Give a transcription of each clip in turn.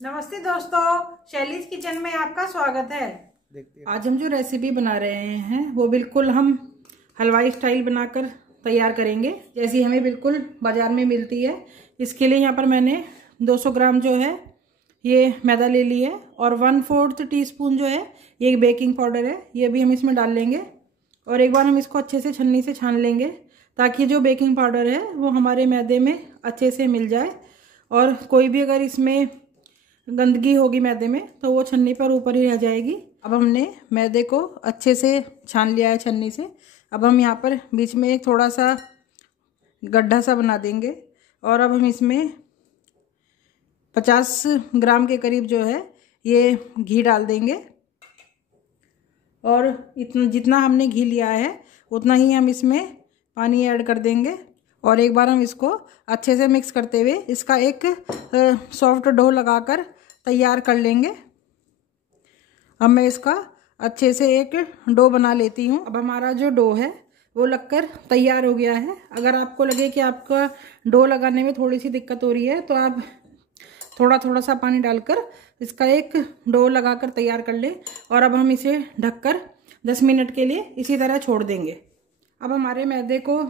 नमस्ते दोस्तों, Shelley's kitchen में आपका स्वागत है। आज हम जो रेसिपी बना रहे हैं वो बिल्कुल हम हलवाई स्टाइल बनाकर तैयार करेंगे, जैसी हमें बिल्कुल बाजार में मिलती है। इसके लिए यहाँ पर मैंने 200 ग्राम जो है ये मैदा ले लिया है और 1/4 टीस्पून जो है ये बेकिंग पाउडर है, ये भी हम इसमें डाल लेंगे। और एक बार हम इसको अच्छे से छन्नी से छान लेंगे ताकि जो बेकिंग पाउडर है वो हमारे मैदे में अच्छे से मिल जाए। और कोई भी अगर इसमें गंदगी होगी मैदे में तो वो छन्नी पर ऊपर ही रह जाएगी। अब हमने मैदे को अच्छे से छान लिया है छन्नी से। अब हम यहाँ पर बीच में एक थोड़ा सा गड्ढा सा बना देंगे और अब हम इसमें 50 ग्राम के करीब जो है ये घी डाल देंगे। और इतना जितना हमने घी लिया है उतना ही हम इसमें पानी ऐड कर देंगे और एक बार हम इसको अच्छे से मिक्स करते हुए इसका एक सॉफ्ट डो लगाकर तैयार कर लेंगे। अब मैं इसका अच्छे से एक डो बना लेती हूँ। अब हमारा जो डो है वो लगकर तैयार हो गया है। अगर आपको लगे कि आपका डो लगाने में थोड़ी सी दिक्कत हो रही है तो आप थोड़ा थोड़ा सा पानी डालकर इसका एक डो लगाकर तैयार कर लें। और अब हम इसे ढककर 10 मिनट के लिए इसी तरह छोड़ देंगे। अब हमारे मैदे को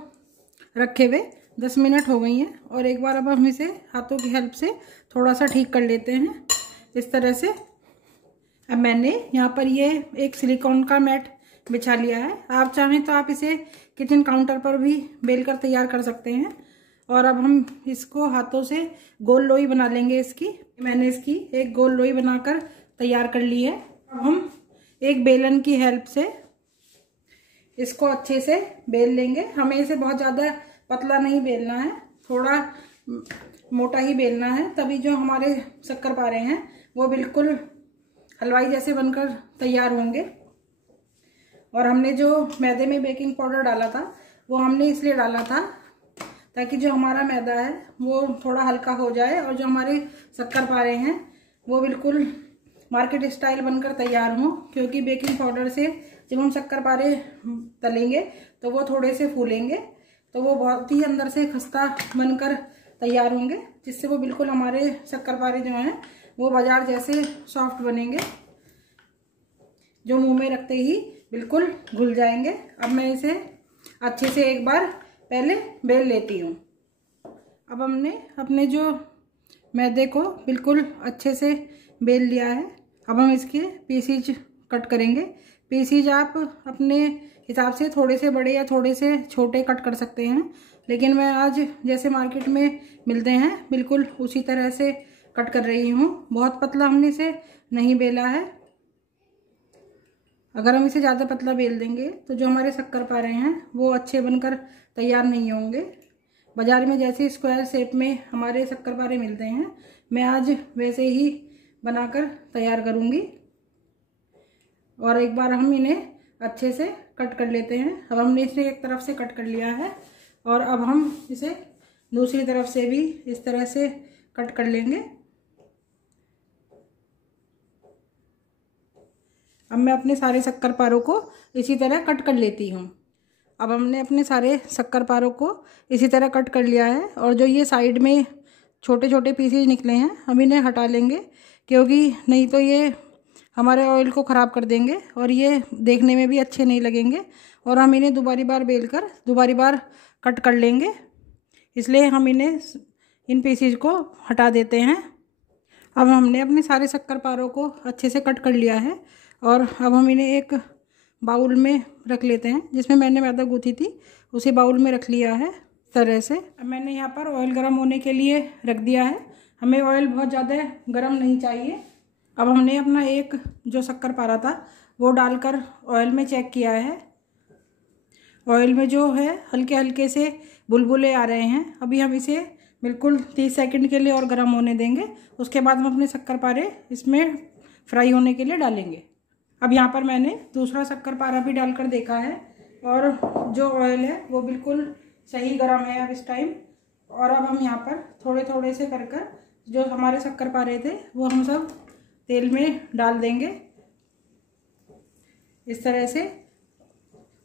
रखे हुए 10 मिनट हो गई हैं और एक बार अब हम इसे हाथों की हेल्प से थोड़ा सा ठीक कर लेते हैं इस तरह से। अब मैंने यहाँ पर ये एक सिलिकॉन का मैट बिछा लिया है। आप चाहें तो आप इसे किचन काउंटर पर भी बेलकर तैयार कर सकते हैं। और अब हम इसको हाथों से गोल लोई बना लेंगे इसकी। मैंने इसकी एक गोल लोई बनाकर तैयार कर ली है। अब हम एक बेलन की हेल्प से इसको अच्छे से बेल लेंगे। हमें इसे बहुत ज़्यादा पतला नहीं बेलना है, थोड़ा मोटा ही बेलना है, तभी जो हमारे शक्करपारे हैं वो बिल्कुल हलवाई जैसे बनकर तैयार होंगे। और हमने जो मैदे में बेकिंग पाउडर डाला था वो हमने इसलिए डाला था ताकि जो हमारा मैदा है वो थोड़ा हल्का हो जाए और जो हमारे शक्करपारे हैं वो बिल्कुल मार्केट स्टाइल बनकर तैयार हों। क्योंकि बेकिंग पाउडर से जब हम शक्करपारे तलेंगे तो वो थोड़े से फूलेंगे, तो वो बहुत ही अंदर से खस्ता बनकर तैयार होंगे, जिससे वो बिल्कुल हमारे शक्करपारे जो हैं वो बाजार जैसे सॉफ्ट बनेंगे, जो मुंह में रखते ही बिल्कुल घुल जाएंगे। अब मैं इसे अच्छे से एक बार पहले बेल लेती हूँ। अब हमने अपने जो मैदे को बिल्कुल अच्छे से बेल लिया है। अब हम इसके पीसीज कट करेंगे। पीसीज आप अपने हिसाब से थोड़े से बड़े या थोड़े से छोटे कट कर सकते हैं, लेकिन मैं आज जैसे मार्केट में मिलते हैं बिल्कुल उसी तरह से कट कर रही हूँ। बहुत पतला हमने इसे नहीं बेला है। अगर हम इसे ज़्यादा पतला बेल देंगे तो जो हमारे शक्करपारे हैं वो अच्छे बनकर तैयार नहीं होंगे। बाजार में जैसे स्क्वायर शेप में हमारे शक्करपारे मिलते हैं, मैं आज वैसे ही बनाकर तैयार करूँगी। और एक बार हम इन्हें अच्छे से कट कर लेते हैं। अब हमने इसे एक तरफ से कट कर लिया है और अब हम इसे दूसरी तरफ से भी इस तरह से कट कर लेंगे। अब मैं अपने सारे शक्करपारों को इसी तरह कट कर लेती हूँ। अब हमने अपने सारे शक्करपारों को इसी तरह कट कर लिया है और जो ये साइड में छोटे छोटे पीसेज निकले हैं हम इन्हें हटा लेंगे, क्योंकि नहीं तो ये हमारे ऑयल को ख़राब कर देंगे और ये देखने में भी अच्छे नहीं लगेंगे। और हम इन्हें दोबारी बार बेलकर दोबारी बार कट कर लेंगे, इसलिए हम इन्हें इन पीसेज को हटा देते हैं। अब हमने अपने सारे शक्करपारों को अच्छे से कट कर लिया है और अब हम इन्हें एक बाउल में रख लेते हैं। जिसमें मैंने मैदा गूंथी थी उसी बाउल में रख लिया है इस तरह से। अब मैंने यहाँ पर ऑयल गर्म होने के लिए रख दिया है। हमें ऑयल बहुत ज़्यादा गर्म नहीं चाहिए। अब हमने अपना एक जो शक्करपारा था वो डालकर ऑयल में चेक किया है। ऑयल में जो है हल्के हल्के से बुलबुले आ रहे हैं। अभी हम इसे बिल्कुल 30 सेकंड के लिए और गर्म होने देंगे। उसके बाद हम अपने शक्करपारे इसमें फ्राई होने के लिए डालेंगे। अब यहाँ पर मैंने दूसरा शक्करपारा भी डालकर देखा है और जो ऑयल है वो बिल्कुल सही गर्म है अब इस टाइम। और अब हम यहाँ पर थोड़े थोड़े से कर कर जो हमारे शक्करपारे थे वो हम सब तेल में डाल देंगे इस तरह से।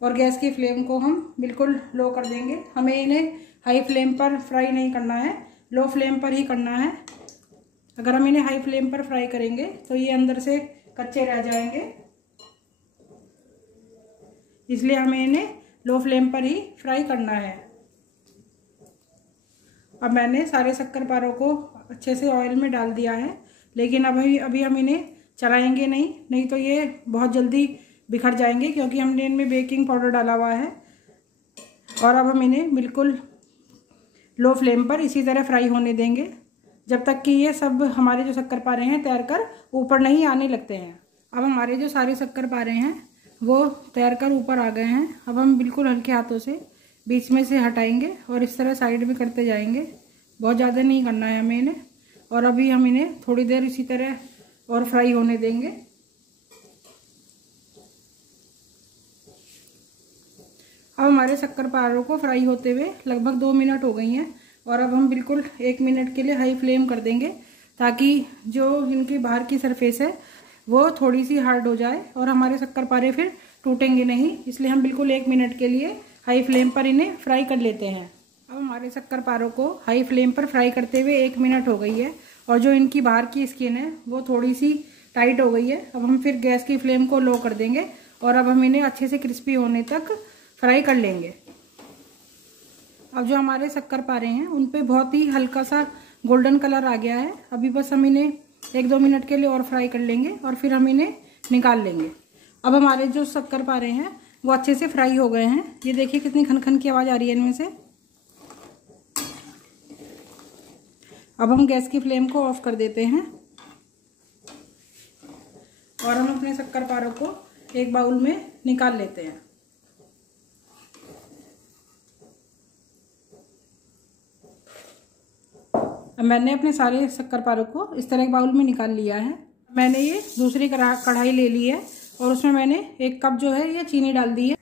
और गैस की फ्लेम को हम बिल्कुल लो कर देंगे। हमें इन्हें हाई फ्लेम पर फ्राई नहीं करना है, लो फ्लेम पर ही करना है। अगर हम इन्हें हाई फ्लेम पर फ्राई करेंगे तो ये अंदर से कच्चे रह जाएंगे, इसलिए हमें इन्हें लो फ्लेम पर ही फ्राई करना है। अब मैंने सारे शक्कर पारों को अच्छे से ऑयल में डाल दिया है, लेकिन अभी हम इन्हें चलाएंगे नहीं तो ये बहुत जल्दी बिखर जाएंगे, क्योंकि हमने इनमें बेकिंग पाउडर डाला हुआ है। और अब हम इन्हें बिल्कुल लो फ्लेम पर इसी तरह फ्राई होने देंगे जब तक कि ये सब हमारे जो शक्कर पारे हैं तैर कर ऊपर नहीं आने लगते हैं। अब हमारे जो सारे शक्कर पारे हैं वो तैर कर ऊपर आ गए हैं। अब हम बिल्कुल हल्के हाथों से बीच में से हटाएंगे और इस तरह साइड में करते जाएंगे, बहुत ज़्यादा नहीं करना है हमें इन्हें। और अभी हम इन्हें थोड़ी देर इसी तरह और फ्राई होने देंगे। अब हमारे शक्कर पारों को फ्राई होते हुए लगभग 2 मिनट हो गई हैं, और अब हम बिल्कुल 1 मिनट के लिए हाई फ्लेम कर देंगे, ताकि जो इनकी बाहर की सरफेस है वो थोड़ी सी हार्ड हो जाए और हमारे शक्कर पारे फिर टूटेंगे नहीं। इसलिए हम बिल्कुल 1 मिनट के लिए हाई फ्लेम पर इन्हें फ्राई कर लेते हैं। अब हमारे शक्कर पारों को हाई फ्लेम पर फ्राई करते हुए 1 मिनट हो गई है, और जो इनकी बाहर की स्किन है वो थोड़ी सी टाइट हो गई है। अब हम फिर गैस की फ्लेम को लो कर देंगे और अब हम इन्हें अच्छे से क्रिस्पी होने तक फ्राई कर लेंगे। अब जो हमारे शक्कर पारे हैं उन पे बहुत ही हल्का सा गोल्डन कलर आ गया है। अभी बस हम इन्हें 1-2 मिनट के लिए और फ्राई कर लेंगे और फिर हम इन्हें निकाल लेंगे। अब हमारे जो शक्कर पारे हैं वो अच्छे से फ्राई हो गए हैं। ये देखिए कितनी खनखन की आवाज़ आ रही है इनमें से। अब हम गैस की फ्लेम को ऑफ कर देते हैं और हम अपने शक्कर पारों को एक बाउल में निकाल लेते हैं। अब मैंने अपने सारे शक्कर पारों को इस तरह एक बाउल में निकाल लिया है। मैंने ये दूसरी कढ़ाई ले ली है और उसमें मैंने 1 कप जो है ये चीनी डाल दी है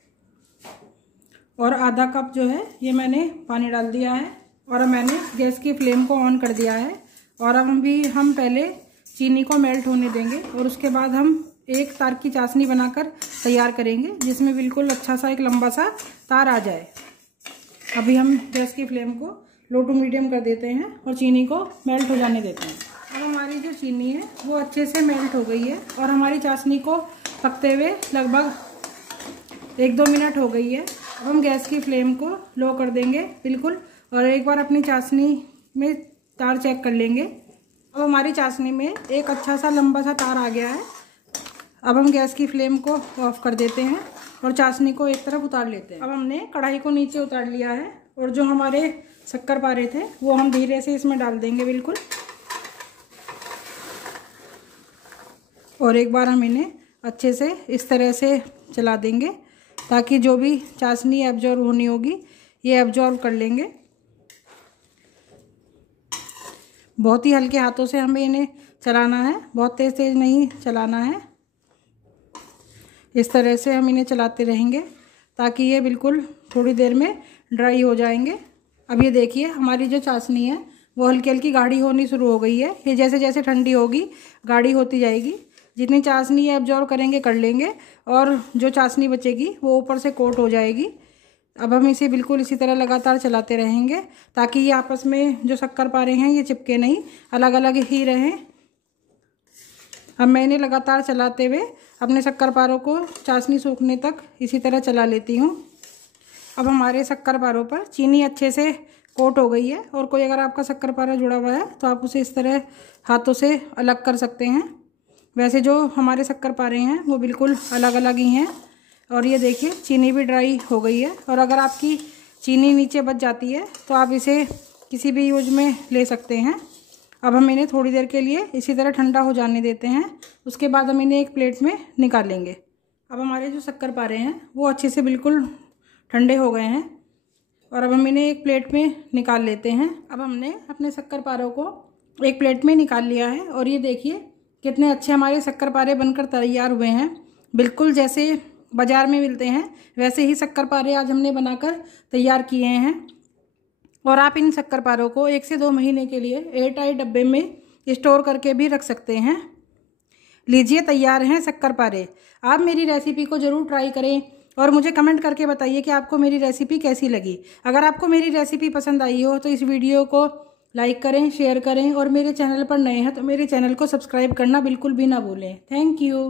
और आधा कप जो है ये मैंने पानी डाल दिया है। और अब मैंने गैस की फ्लेम को ऑन कर दिया है और अब हम पहले चीनी को मेल्ट होने देंगे और उसके बाद हम एक तार की चाशनी बनाकर तैयार करेंगे, जिसमें बिल्कुल अच्छा सा एक लंबा सा तार आ जाए। अभी हम गैस की फ्लेम को लो टू मीडियम कर देते हैं और चीनी को मेल्ट हो जाने देते हैं। अब हमारी जो चीनी है वो अच्छे से मेल्ट हो गई है और हमारी चाशनी को पकते हुए लगभग 1-2 मिनट हो गई है। अब हम गैस की फ्लेम को लो कर देंगे बिल्कुल, और एक बार अपनी चाशनी में तार चेक कर लेंगे। अब हमारी चाशनी में एक अच्छा सा लंबा सा तार आ गया है। अब हम गैस की फ्लेम को ऑफ कर देते हैं और चाशनी को एक तरफ उतार लेते हैं। अब हमने कढ़ाई को नीचे उतार लिया है और जो हमारे शक्कर पारे थे वो हम धीरे से इसमें डाल देंगे बिल्कुल, और एक बार हम इन्हें अच्छे से इस तरह से चला देंगे ताकि जो भी चाशनी एब्जॉर्ब होनी होगी ये एब्जॉर्ब कर लेंगे। बहुत ही हल्के हाथों से हमें इन्हें चलाना है, बहुत तेज़ तेज़ नहीं चलाना है। इस तरह से हम इन्हें चलाते रहेंगे ताकि ये बिल्कुल थोड़ी देर में ड्राई हो जाएंगे। अब ये देखिए हमारी जो चाशनी है वो हल्की हल्की गाढ़ी होनी शुरू हो गई है। ये जैसे जैसे ठंडी होगी गाढ़ी होती जाएगी। जितनी चाशनी एब्जॉर्ब करेंगे कर लेंगे और जो चाशनी बचेगी वो ऊपर से कोट हो जाएगी। अब हम इसे बिल्कुल इसी तरह लगातार चलाते रहेंगे ताकि ये आपस में जो शक्कर पारे हैं ये चिपके नहीं, अलग अलग ही रहें। अब मैं इन्हें लगातार चलाते हुए अपने शक्कर पारों को चाशनी सूखने तक इसी तरह चला लेती हूँ। अब हमारे शक्कर पारों पर चीनी अच्छे से कोट हो गई है, और कोई अगर आपका शक्कर पारा जुड़ा हुआ है तो आप उसे इस तरह हाथों से अलग कर सकते हैं। वैसे जो हमारे शक्कर पारे हैं वो बिल्कुल अलग अलग ही हैं। और ये देखिए चीनी भी ड्राई हो गई है, और अगर आपकी चीनी नीचे बच जाती है तो आप इसे किसी भी यूज में ले सकते हैं। अब हम इन्हें थोड़ी देर के लिए इसी तरह ठंडा हो जाने देते हैं, उसके बाद हम इन्हें एक प्लेट में निकालेंगे। अब हमारे जो शक्कर पारे हैं वो अच्छे से बिल्कुल ठंडे हो गए हैं और अब हम इन्हें एक प्लेट में निकाल लेते हैं। अब हमने अपने शक्कर पारों को एक प्लेट में निकाल लिया है, और ये देखिए कितने अच्छे हमारे शक्कर पारे बनकर तैयार हुए हैं। बिल्कुल जैसे बाज़ार में मिलते हैं वैसे ही शक्कर पारे आज हमने बनाकर तैयार किए हैं। और आप इन शक्कर पारों को 1 से 2 महीने के लिए एयरटाइट डब्बे में स्टोर करके भी रख सकते हैं। लीजिए तैयार हैं शक्कर पारे। आप मेरी रेसिपी को ज़रूर ट्राई करें और मुझे कमेंट करके बताइए कि आपको मेरी रेसिपी कैसी लगी। अगर आपको मेरी रेसिपी पसंद आई हो तो इस वीडियो को लाइक करें, शेयर करें और मेरे चैनल पर नए हैं तो मेरे चैनल को सब्सक्राइब करना बिल्कुल भी ना भूलें। Thank you.